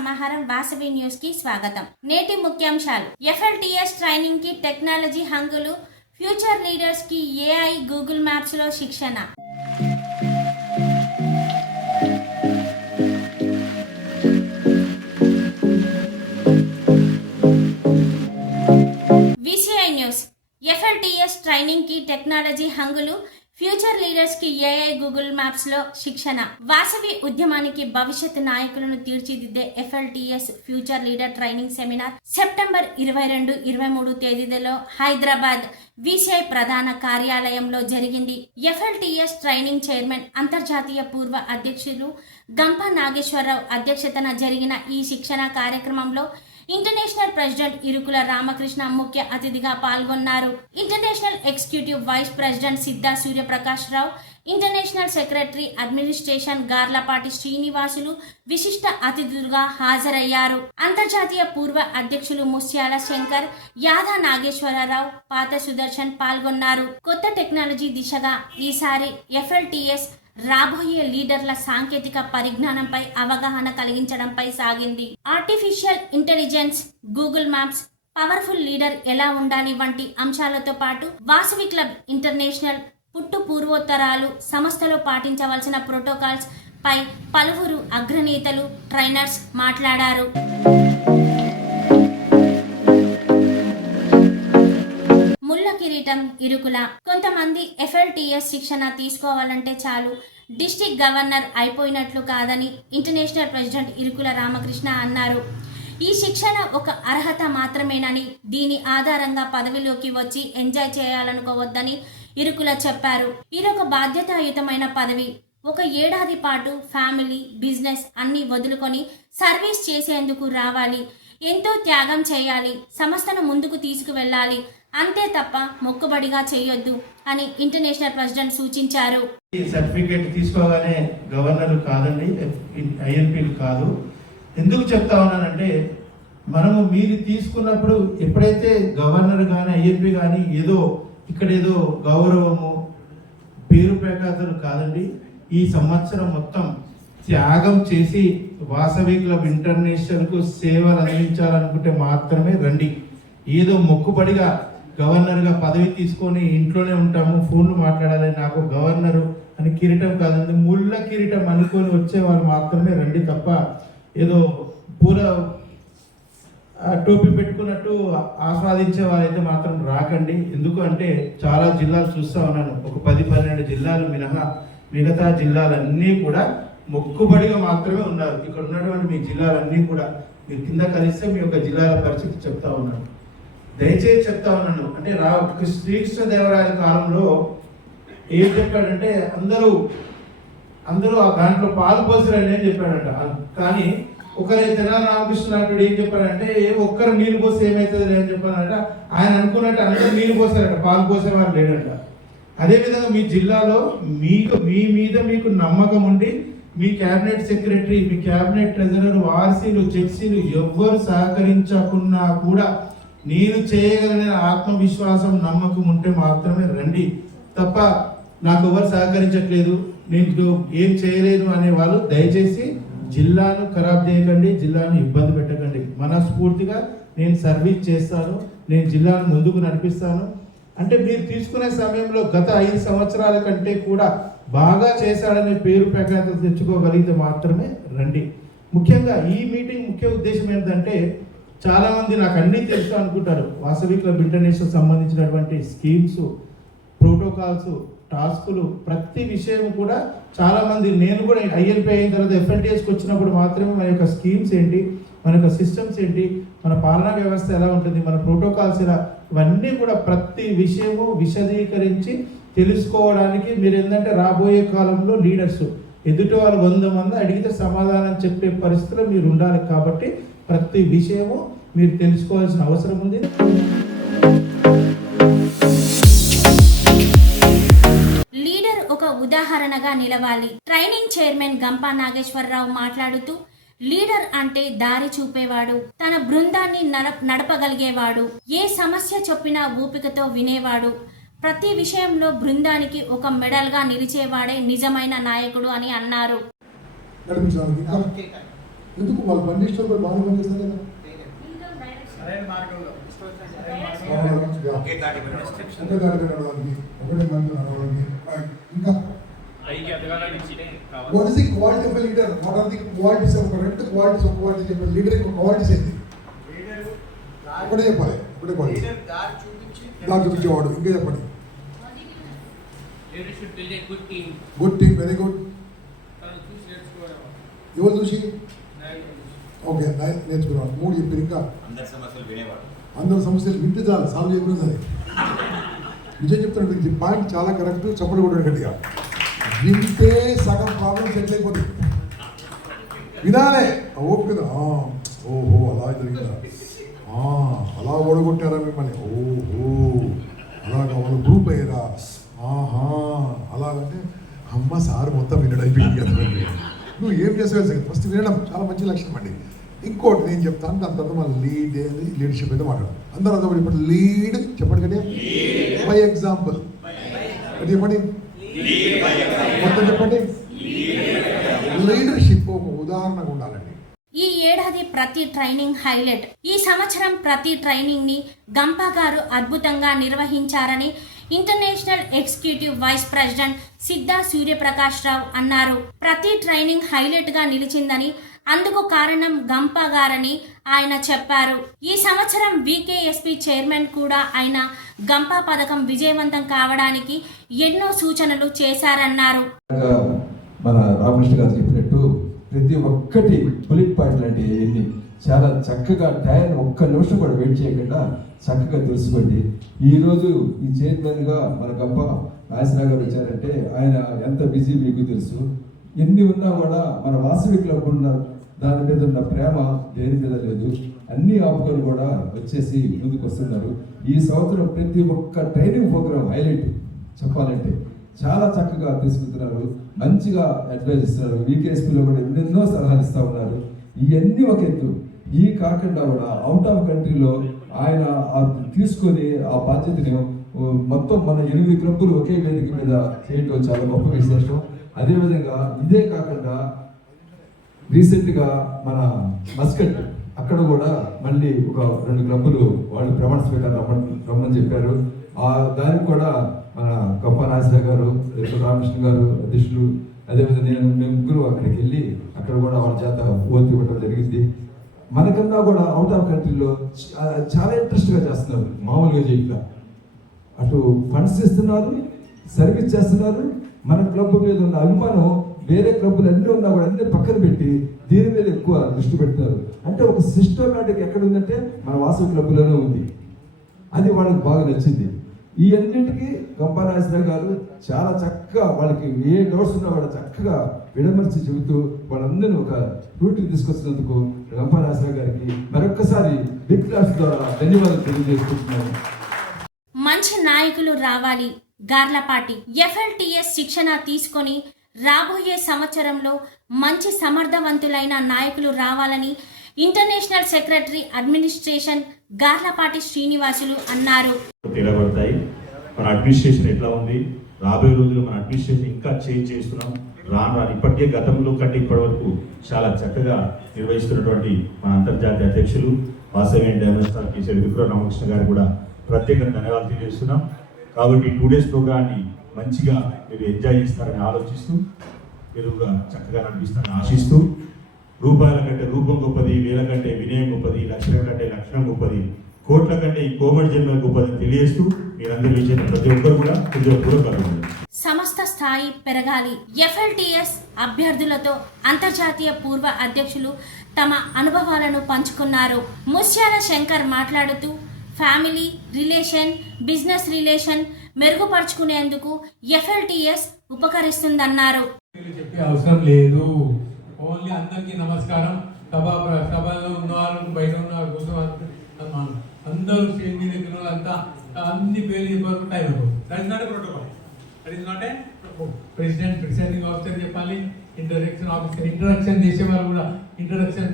సమాహారం వాసవి న్యూస్కి స్వాగతం. నేటి ముఖ్యాంశాలు. ఎఫ్ఎల్టీఎస్ ట్రైనింగ్కి టెక్నాలజీ హంగులు ఫ్యూచర్ లీడర్స్కి ఏఐ గూగుల్ మ్యాప్స్లో శిక్షణ. VCI news. ఎఫ్ఎల్టీఎస్ ట్రైనింగ్కి టెక్నాలజీ హంగులు ఫ్యూచర్ లీడర్స్కి ఏఐ గూగుల్ మ్యాప్స్లో శిక్షణ. వాసవి ఉద్యమానికి భవిష్యత్ నాయకులను తీర్చిదిద్దే FLTS future leader training seminar September ఇరవై రెండు ఇరవై మూడు తేదీలలో హైదరాబాద్ విసిఐ ప్రధాన కార్యాలయంలో జరిగింది. ఎఫ్ఎల్టీఎస్ ట్రైనింగ్ చైర్మన్ అంతర్జాతీయ పూర్వ అధ్యక్షులు గంప నాగేశ్వరరావు అధ్యక్షతన జరిగిన ఈ శిక్షణ కార్యక్రమంలో ఇంటర్నేషనల్ ప్రెసిడెంట్ ఇరుకుల రామకృష్ణ ముఖ్య అతిథిగా పాల్గొన్నారు. International executive vice president Siddha Suryaprakash Rao international secretary administration Garlapati Srinivasulu విశిష్ట అతిథులుగా హాజరయ్యారు. అంతర్జాతీయ పూర్వ అధ్యక్షులు ముస్యాల శంకర్ యాదా నాగేశ్వరరావు పాత సుదర్శన్ పాల్గొన్నారు. కొత్త టెక్నాలజీ దిశగా ఈసారి ఎఫ్ఎల్టీఎస్ రాబోయే లీడర్ల సాంకేతిక పరిజ్ఞానంపై అవగాహన కలిగించడంపై సాగింది. Artificial intelligence Google maps powerful leader ఎలా ఉండాలి వంటి అంశాలతో పాటు వాసవి క్లబ్ ఇంటర్నేషనల్ పుట్టు పూర్వోత్తరాలు సంస్థలో పాటించవలసిన ప్రోటోకాల్స్ పై పలువురు అగ్రనేతలు ట్రైనర్స్ మాట్లాడారు. ముళ్ళ ఇరుకుల. కొంతమంది ఎఫ్ఎల్టీఎస్ శిక్షణ తీసుకోవాలంటే చాలు. డిస్టిక్ గవర్నర్ అయిపోయినట్లు కాదని ఇంటర్నేషనల్ ప్రెసిడెంట్ ఇరుకుల రామకృష్ణ అన్నారు. ఈ శిక్షణ ఒక అర్హత మాత్రమేనని దీని ఆధారంగా పదవిలోకి వచ్చి ఎంజాయ్ చేయాలనుకోవద్దని ఇరుకుల చెప్పారు. ఇదొక బాధ్యతాయుతమైన పదవి. ఒక ఏడాది పాటు ఫ్యామిలీ బిజినెస్ అన్ని వదులుకొని సర్వీస్ చేసేందుకు రావాలి. ఎంతో త్యాగం చేయాలి. సంస్థను ముందుకు తీసుకువెళ్ళాలి. అంతే తప్ప మొక్కుబడిగా చేయొద్దు అని ఇంటర్నేషనల్ ప్రెసిడెంట్ సూచించారు. ఈ సర్టిఫికేట్ తీసుకోగానే గవర్నర్ కాదండి ఐఎల్పీలు కాదు. ఎందుకు చెప్తా ఉన్నానంటే మనము మీరు తీసుకున్నప్పుడు ఎప్పుడైతే గవర్నర్ కానీ ఐఎల్పీ కానీ ఏదో ఇక్కడ ఏదో గౌరవము పేరు ప్రఖ్యాతలు కాదండి ఈ సంవత్సరం మొత్తం త్యాగం చేసి వాసవి క్లబ్ ఇంటర్నేషనల్కు సేవలు అందించాలనుకుంటే మాత్రమే రండి. ఏదో మొక్కుబడిగా గవర్నర్గా పదవి తీసుకొని ఇంట్లోనే ఉంటాము ఫోన్లు మాట్లాడాలి నాకు గవర్నరు అని కిరీటం కాదండి ముళ్ళ కిరీటం అనుకొని వచ్చేవారు మాత్రమే రండి తప్ప ఏదో పూర టోపీ పెట్టుకున్నట్టు ఆస్వాదించే వారైతే మాత్రం రాకండి. ఎందుకు అంటే చాలా జిల్లాలు చూస్తా ఉన్నాను. ఒక పది పన్నెండు జిల్లాలు మినహా మిగతా జిల్లాలన్నీ కూడా మొక్కుబడిగా మాత్రమే ఉన్నారు. ఇక్కడ ఉన్నటువంటి మీ జిల్లాలన్నీ కూడా. మీరు కింద కలిస్తే మీ యొక్క జిల్లాల పరిస్థితి చెప్తా ఉన్నాను. దయచేసి చెప్తా ఉన్నాను. అంటే రా శ్రీకృష్ణదేవరాయల కాలంలో ఏం చెప్పాడంటే అందరూ అందరూ ఆ దాంట్లో పాలు పోసిరండి అని చెప్పాడంట. కానీ ఒకరే తెలంగాణ రామకృష్ణ నాయుడు ఏం చెప్పాడంటే ఏ ఒక్కరు నీళ్ళు పోస్తే ఏమవుతుంది అని చెప్పారంట ఆయన అనుకున్నట్టు అందరూ నీళ్ళు పోసారంట పాలు పోసేవారు లేడంట. అదేవిధంగా మీ జిల్లాలో మీకు మీ మీద మీకు నమ్మకం ఉండి మీ క్యాబినెట్ సెక్రటరీ మీ క్యాబినెట్ ట్రెజరర్ వార్సీలు జెడ్సీలు ఎవ్వరు సహకరించకున్నా కూడా నేను చేయగలనే ఆత్మవిశ్వాసం నమ్మకం ఉంటే మాత్రమే రండి. తప్ప నాకు ఎవరు సహకరించట్లేదు. నేను ఏం చేయలేదు అనే వాళ్ళు దయచేసి జిల్లాను ఖరాబ్ చేయకండి జిల్లాను ఇబ్బంది పెట్టకండి. మనస్ఫూర్తిగా నేను సర్వీస్ చేస్తాను నేను జిల్లాను ముందుకు నడిపిస్తాను. అంటే మీరు తీసుకునే సమయంలో గత ఐదు సంవత్సరాల కంటే కూడా బాగా చేశాడనే పేరు ప్రఖ్యాతలు తెచ్చుకోగలిగితే మాత్రమే రండి. ముఖ్యంగా ఈ మీటింగ్ ముఖ్య ఉద్దేశం ఏంటంటే చాలామంది నాకు అన్నీ తెలుసు అనుకుంటారు. వాసవి క్లబ్ ఇంటర్నేషనల్ సంబంధించినటువంటి స్కీమ్స్ ప్రోటోకాల్స్ టాస్కులు ప్రతి విషయం కూడా చాలామంది నేను కూడా ఐఎల్పి అయిన తర్వాత ఎఫ్ఎల్టీఎస్కి వచ్చినప్పుడు మాత్రమే మన యొక్క స్కీమ్స్ ఏంటి మన యొక్క సిస్టమ్స్ ఏంటి మన పాలనా వ్యవస్థ ఎలా ఉంటుంది మన ప్రోటోకాల్స్ ఎలా ఇవన్నీ కూడా ప్రతి విషయము విశదీకరించి తెలుసుకోవడానికి మీరు ఏంటంటే రాబోయే కాలంలో లీడర్స్. ఎదుటి వాళ్ళు వంద మంది అడిగితే సమాధానం చెప్పే పరిస్థితిలో మీరు ఉండాలి కాబట్టి ప్రతి విషయము మీరు తెలుసుకోవాల్సిన అవసరం ఉంది. లీడర్ ఒక ఉదాహరణగా నిలవాలి. ట్రైనింగ్ చైర్మన్ గంపా నాగేశ్వరరావు మాట్లాడుతూ లీడర్ అంటే దారి చూపేవాడు తన బృందాన్ని నడ- నడపగలిగేవాడు ఏ సమస్య చెప్పినా ఓపికతో వినేవాడు. ప్రతి విషయంలో బృందానికి ఒక మెడల్గా నిలిచేవాడే నిజమైన నాయకుడు అని అన్నారు. ఎందుకు వాళ్ళు పనిచేసిన వాళ్ళు బాగానే పనిచేస్తారు కదా సరైన మార్గంలో మంచిగా ఒకే తాటి మీద ఒకే దారి మీద నడవడానికి ఒకటే మంది నడవడానికి ఆ, ఇంకా పైకి ఎదగాలని కావాలి what is the quality of leader what are the qualities of రెండు క్వాలిటీస్ ఆఫ్ క్వాలిటీ చెప్పే లీడర్ యొక్క క్వాలిటీస్ ఏంటి లీడర్ ఒకటే చెప్పాలి ఒకటే క్వాలిటీ లీడర్ దారి చూపించి దాని చూపించేవాడు ఇంకా చెప్పండి leader should build a good team good team very good తను చూసి నేర్చుకోవడం ఎవరు చూసి నాయకుడు చూసి. ఓకే నై- నేర్చుకున్నాడు మూడు చెప్పారు ఇంకా. అందరి సమస్యలు వినేవాడు అందరు సమస్యలు వింటే చాలు సాల్వ్ చేయకుండా నిజం చెప్తాను ఈ పాయింట్ చాలా కరెక్ట్ చప్పటి కూడా గట్టిగా. వింటే సగం ప్రాబ్లం సెటిల్ అయిపోతుంది వినాలే. ఓపిక ఆ, ఓహో అలా జరిగిందా? ఆ, అలా ఓడగొట్టారా మిమ్మల్ని? ఓహో అలాగా వాళ్ళు గ్రూప్ అయ్యారా? ఆహా అలాగంటే అమ్మ సార్ మొత్తం వినడం అయిపోయింది కదా. నువ్వు ఏం చేసావు? ఫస్ట్ వినడం చాలా మంచి లక్షణం అండి. ఇంకోటి నేను చెప్తాను దాని తర్వాత మన లీడ్ అనేది లీడర్షిప్ అయితే మాట్లాడడం అందరూ ఇప్పుడు లీడ్ చెప్పండి కదా బై ఎగ్జాంపుల్ అది చెప్పండి. మొత్తం చెప్పండి. లీడర్షిప్ ఒక ఉదాహరణగా ఉండాలండి. ఈ ఏడాది ప్రతి ట్రైనింగ్ హైలైట్. ఈ సంవత్సరం ప్రతి ట్రైనింగ్ని గంపా గారు అద్భుతంగా నిర్వహించారని international executive vice president Siddha Suryaprakash Rao అన్నారు. ప్రతి ట్రైనింగ్ హైలైట్గా నిలిచిందని అందుకు కారణం గంప గారని ఆయన చెప్పారు. ఈ సంవత్సరం వికేఎస్పి చైర్మన్ కూడా ఆయన గంపా పథకం విజయవంతం కావడానికి ఎన్నో సూచనలు చేశారన్నారు. మన రామకృష్ణ గారు చెప్పినట్టు ప్రతి ఒక్కటి బుల్లెట్ పాయింట్ లాంటి చాలా చక్కగా టైం ఒక్క నిమిషం కూడా వెయిట్ చేయకుండా చక్కగా తెలుసుకోండి. ఈరోజు ఈ చైర్మన్గా మన గొప్ప నాగేశ్వరరావు గారు వచ్చారంటే ఆయన ఎంత బిజీ మీకు తెలుసు. ఎన్ని ఉన్నా కూడా మన వాసవి క్లబ్ ఉన్న దాని మీద ఉన్న ప్రేమ దేని మీద లేదు. అన్ని ఆపుకొని కూడా వచ్చేసి ముందుకు వస్తున్నారు. ఈ సంవత్సరం ప్రతి ఒక్క ట్రైనింగ్ ప్రోగ్రామ్ హైలైట్ చెప్పాలంటే. చాలా చక్కగా తీసుకుంటున్నారు. మంచిగా అడ్వైజ్ ఇస్తున్నారు వీకేఎస్పీలో కూడా ఎన్నెన్నో సలహాలు ఇస్తూ ఉన్నారు. ఇవన్నీ ఒక ఎత్తు. ఈ కాకుండా కూడా అవుట్ ఆఫ్ కంట్రీలో ఆయన తీసుకొని ఆ బాధ్యతను మొత్తం మన ఎనిమిది క్లబ్బులు ఒకే వేదిక మీద చేయడం చాలా గొప్ప విశేషం. అదేవిధంగా ఇదే కాకుండా రీసెంట్గా మన మస్కట్ అక్కడ కూడా మళ్ళీ ఒక రెండు క్లబ్బులు వాళ్ళు ప్రమాణ స్వీకారం రమ్మని రమ్మని చెప్పారు. ఆ దానికి కూడా మన గొప్ప నాగేశ్వర గారు రామకృష్ణ గారు అధ్యక్షులు. అదేవిధంగా నేను మేము ముగ్గురు అక్కడికి వెళ్ళి అక్కడ కూడా వాళ్ళ చేత ఓతి ఇవ్వడం జరిగింది మనకన్నా కూడా అవుట్ ఆఫ్ కంట్రీలో చా- చాలా ఇంట్రెస్ట్గా చేస్తున్నారు. మామూలుగా చేయట్లా. అటు ఫండ్స్ ఇస్తున్నారు సర్వీస్ చేస్తున్నారు. మన క్లబ్ మీద ఉన్న అభిమానం వేరే క్లబ్లు అన్నీ ఉన్నా కూడా అన్ని పక్కన పెట్టి దీని మీద ఎక్కువ దృష్టి పెడతారు అంటే ఒక సిస్టమేటిక్ ఎక్కడ ఉందంటే మన వాసవి క్లబ్లోనే ఉంది. అది వాళ్ళకి బాగా నచ్చింది. ఈ అన్నింటికి గంపానాశ్వర గారు చాలా చక్కగా వాళ్ళకి ఏ డౌట్స్ ఉన్నా వాళ్ళు చక్కగా విడమర్చి చెబుతూ వాళ్ళందరినీ ఒక రూట్కి తీసుకొచ్చినందుకు గంపానాశ్వర గారికి మరొక్కసారి బిగ్ క్లాస్ ద్వారా ధన్యవాదాలు తెలియజేసుకుంటున్నాను. మంచి నాయకులు రావాలి. గార్లపాటి ఎఫ్ఎల్టీఎస్ శిక్షణ తీసుకొని రాబోయే సంవత్సరంలో మంచి సమర్థవంతులైన నాయకులు రావాలని international secretary administration Garlapati Srinivasulu అన్నారు. తెలబడతాయి. మన అడ్మినిస్ట్రేషన్ ఎట్లా ఉంది? రాబోయే రోజుల్లో మన అడ్మినిస్ట్రేషన్ ఇంకా చేంజ్ చేస్తున్నాం. రాను రాను ఇప్పటికే గతంలో కంటే ఇప్పటి వరకు చాలా చక్కగా నిర్వహిస్తున్నటువంటి మన అంతర్జాతీయ అధ్యక్షులు Vasavi diamond star KCR Vikrama Ramakrishna garu కూడా ప్రత్యేక ధన్యవాదాలు తెలియజేస్తున్నాం. కాబట్టి టూ డేస్ ప్రోగ్రాన్ని మంచిగా మీరు ఎంజాయ్ చేస్తారని ఆలోచిస్తూ మీరు చక్కగా నడిపిస్తారని ఆశిస్తూ రూపాయల కంటే రూపం గొప్పది వేల కంటే వినయం గొప్పది లక్షల కంటే లక్షణం గొప్పది కోట్ల కంటే ఈ కోమటి జన్మ గొప్పదని తెలియజేస్తూ మీరందరూ విషయం ప్రతి ఒక్కరు కూడా హృదయపూర్వక సంస్థ స్థాయి పెరగాలి. ఎఫ్ఎల్టీఎస్ అభ్యర్థులతో అంతర్జాతీయ పూర్వ అధ్యక్షులు తమ అనుభవాలను పంచుకున్నారు. ముత్యాల శంకర్ మాట్లాడుతూ ఫ్యామిలీ రిలేషన్ బిజినెస్ రిలేషన్ మెరుగుపరుచుకునేందుకు ఎఫ్ఎల్టీఎస్ ఉపకరిస్తుందన్నారు. చెప్పే అవసరం లేదు. ఓన్లీ అందరికీ నమస్కారం. సభ సభలో ఉన్నవారు బయట ఉన్న కూర్చోవాలి అందరూ స్టేజ్ మీద ఎక్కిన వాళ్ళంతా అన్ని పేర్లు చెప్పారు time that is not protocol that is not a president presiding officer చెప్పాలి. ఇంట్రడక్షన్ ఆఫీసర్ ఇంట్రడక్షన్ చేసేవారు కూడా ఇంట్రడక్షన్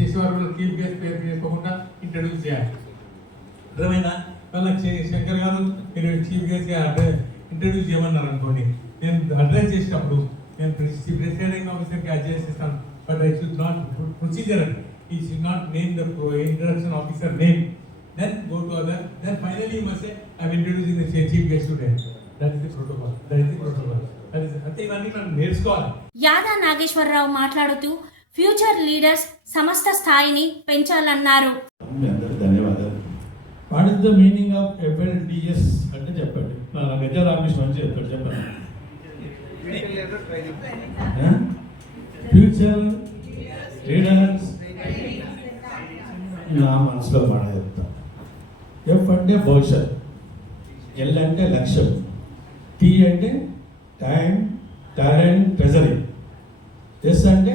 చేసేవారు కూడా చీఫ్ గెస్ట్ పేరు చేసుకోకుండా ఇంట్రడ్యూస్ చేయాలి. శ- శంకర్ గారు మీరు చీఫ్ గెస్ట్ ఇంట్రడ్యూస్ చేయమన్నారు అనుకోండి నేను అడ్రస్ చేసినప్పుడు నేను ప్రెసిడెంట్ ఆఫీసర్కి అడ్రస్ చేస్తాను but I should not, procedure, he should not name the pro, introduction officer name. Then go to other, then finally you must say, I'm introducing the chief guest today. That is the protocol, that is the protocol. That is, అంటే ఇవన్నీ మనం నేర్చుకోవాలి యాదా నాగేశ్వరరావు మాట్లాడుతూ future leaders సమస్త స్థాయిని పెంచాలన్నారు ధన్యవాదాలు what is the meaning of FLDS అంటే చెప్పండి గజ అని చెప్తాడు చెప్పండి ఫ్యూచర్ లీడర్స్ నా మనసులో మాట చెప్తా. ఎఫ్ అంటే భవిష్యత్. ఎల్ అంటే లక్ష్యం. టీ అంటే టైం టాలెంట్ ట్రెజరీ. ఎస్ అంటే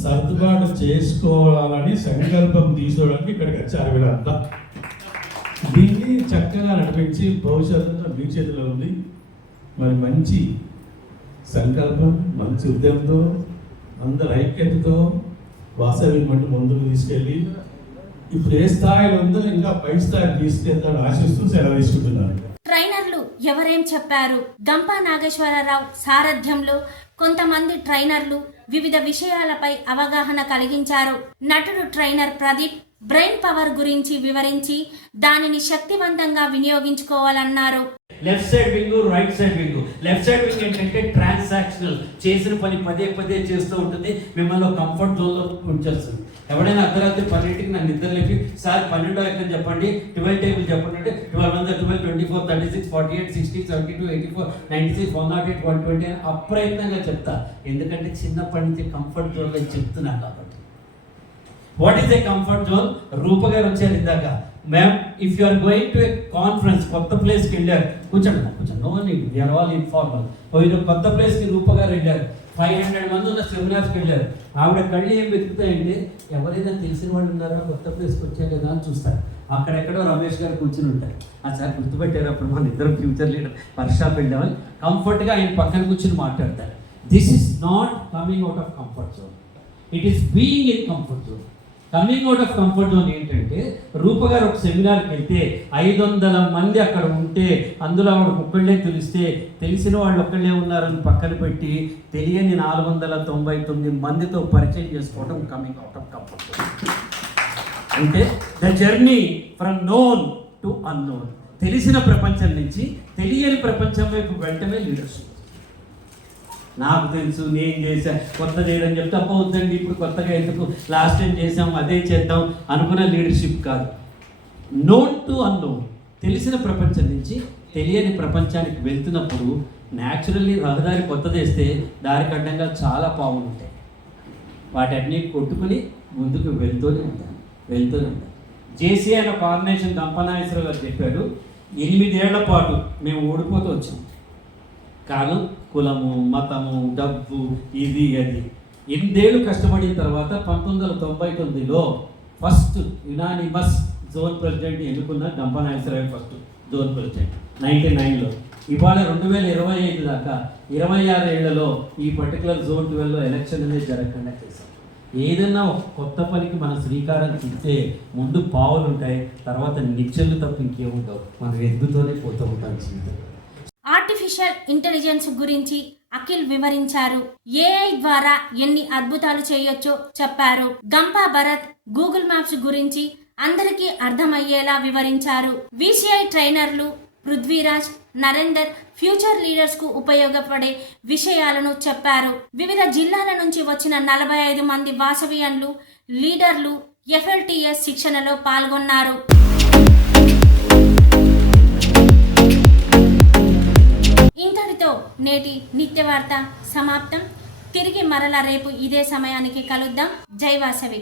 సర్దుబాటు చేసుకోవాలని సంకల్పం తీసుకోవడానికి ఇక్కడికి వచ్చారు వీళ్ళంతా. దీన్ని చక్కగా నడిపించి భవిష్యత్తులో మీ చేతిలో ఉంది. మరి మంచి సంకల్పం మంచి ఉద్యమంతో అందరు ఐక్యతతో వాసవి మంటు ముందుకు తీసుకెళ్ళి ఇప్పుడు ఏ స్థాయిలో ఉందో ఇంకా పై స్థాయికి తీసుకెళ్తాడు ఆశిస్తూ సెలవు తీసుకుంటున్నాను. ట్రైనర్లు ఎవరేం చెప్పారు? గంపా నాగేశ్వరరావు సారథ్యంలో కొంతమంది ట్రైనర్లు వివిధ విషయాలపై అవగాహన కలిగించారు. నటుడు ట్రైనర్ ప్రదీప్ బ్రెయిన్ పవర్ గురించి వివరించి దానిని శక్తివంతంగా వినియోగించుకోవాలన్నారు. Left side wing right side wing left side wing ఏంటంటే ట్రాన్సాక్షనల్ చేసిన పని పదే పదే చేస్తూ ఉంటుంది. మిమ్మల్ని కంఫర్ట్ జోన్లో ఉంచేస్తుంది. ఎవడైనా అర్ధరాత్రి పన్నెండుకి నన్ను నిద్ర లేపి సార్ పన్నెండో ఎక్కడ చెప్పండి. ట్వెల్వ్ టేబుల్ చెప్పండి అంటే ట్వెల్వ్ వందల twelve twenty four thirty six forty eight sixty seventy two eighty four ninety six one nought eight one twenty అని అప్రయత్నంగా చెప్తా. ఎందుకంటే చిన్నప్పటి నుంచి కంఫర్ట్ జోన్లో చెప్తున్నాను కాబట్టి. What is a comfort zone రూపగారు వచ్చారు ఇందాక. Ma'am if you are going to a conference కొత్త ప్లేస్కి వెళ్ళారు కూర్చోండి కూర్చోండి. No need we're all informal మీరు కొత్త ప్లేస్కి రూపగారు వెళ్ళారు ఫైవ్ హండ్రెడ్ మంది ఉన్న సెమినార్స్కి వెళ్ళారు. ఆవిడ కళ్ళు ఏం వెతుకుతాయండి ఎవరైనా తెలిసిన వాళ్ళు ఉన్నారా కొత్త ప్లేస్కి వచ్చే కదా అని చూస్తారు. అక్కడెక్కడో రమేష్ గారు కూర్చుని ఉంటారు. ఆ సార్ గుర్తుపెట్టారు అప్పుడు మన ఇద్దరు ఫ్యూచర్ లీడర్ వర్క్షాప్ వెళ్ళామని కంఫర్ట్గా ఆయన పక్కన కూర్చుని మాట్లాడతారు. This is not coming out of comfort zone it is being in comfort zone coming out of comfort zone ఏంటంటే రూప గారు ఒక సెమినార్కి వెళ్తే ఐదు వందల మంది అక్కడ ఉంటే అందులో ఆవిడ ఒక్కళ్ళే తెలిస్తే తెలిసిన వాళ్ళు ఒక్కళ్ళే ఉన్నారని పక్కన పెట్టి తెలియని నాలుగు వందల తొంభై తొమ్మిది మందితో పరిచయం చేసుకోవడం coming out of comfort zone అంటే the journey from known to unknown తెలిసిన ప్రపంచం నుంచి తెలియని ప్రపంచం వైపు వెళ్ళటమే లీడర్షిప్ నాకు తెలుసు నేను చేశాను కొత్త చేయడం చెప్తే అబ్బా వద్దండి ఇప్పుడు కొత్తగా ఎందుకు? లాస్ట్ టైం చేసాం అదే చేద్దాం అనుకున్న లీడర్షిప్ కాదు. నోన్ టు అన్నోన్ తెలిసిన ప్రపంచం నుంచి తెలియని ప్రపంచానికి వెళ్తున్నప్పుడు న్యాచురల్లీ రహదారి కొత్తదేస్తే దారికి అడ్డంగా చాలా బాగుంటాయి ఉంటాయి. వాటన్ని కొట్టుకుని ముందుకు వెళ్తూనే ఉంటాను వెళ్తూనే ఉంటాను జేసీ అనే ఒక ఆర్గనైజేషన్ గారు చెప్పాడు ఎనిమిదేళ్ళ పాటు మేము ఓడిపోతూ వచ్చాం. కానీ కులము మతము డబ్బు ఇది అది. ఎనిమిదేళ్ళు కష్టపడిన తర్వాత పంతొమ్మిది వందల తొంభై తొమ్మిదిలో ఫస్ట్ యునానిమస్ జోన్ ప్రెసిడెంట్ ఎన్నుకున్న Gampanageswararao first zone president ninety నైన్లో. ఇవాళ రెండు వేల ఇరవై ఐదు దాకా ఇరవై ఆరు ఏళ్ళలో ఈ పర్టికులర్ జోన్ ట్వెల్వ్లో ఎలక్షన్ అనేది జరగకుండా చేశాం ఏదన్నా ఒక కొత్త పనికి మన శ్రీకారం చుట్టే ముందు పావులు ఉంటాయి తర్వాత నిచ్చెలు తప్ప ఇంకేముండవు. మనం ఎద్దుతోనే పోతూ ఉంటాం జీవితం ఆర్టిఫిషియల్ ఇంటెలిజెన్స్ గురించి అఖిల్ వివరించారు. ఏఐ ద్వారా ఎన్ని అద్భుతాలు చేయొచ్చో చెప్పారు. గంపా భరత్ గూగుల్ మ్యాప్స్ గురించి అందరికీ అర్థమయ్యేలా వివరించారు. విసిఐ ట్రైనర్లు పృథ్వీరాజ్ నరేందర్ ఫ్యూచర్ లీడర్స్కు ఉపయోగపడే విషయాలను చెప్పారు. వివిధ జిల్లాల నుంచి వచ్చిన నలభై ఐదు మంది వాసవియన్లు లీడర్లు ఎఫ్ఎల్టీఎస్ శిక్షణలో పాల్గొన్నారు. ఇంతటితో నేటి నిత్యవార్త సమాప్తం. తిరిగి మరల రేపు ఇదే సమయానికి కలుద్దాం. జై వాసవి.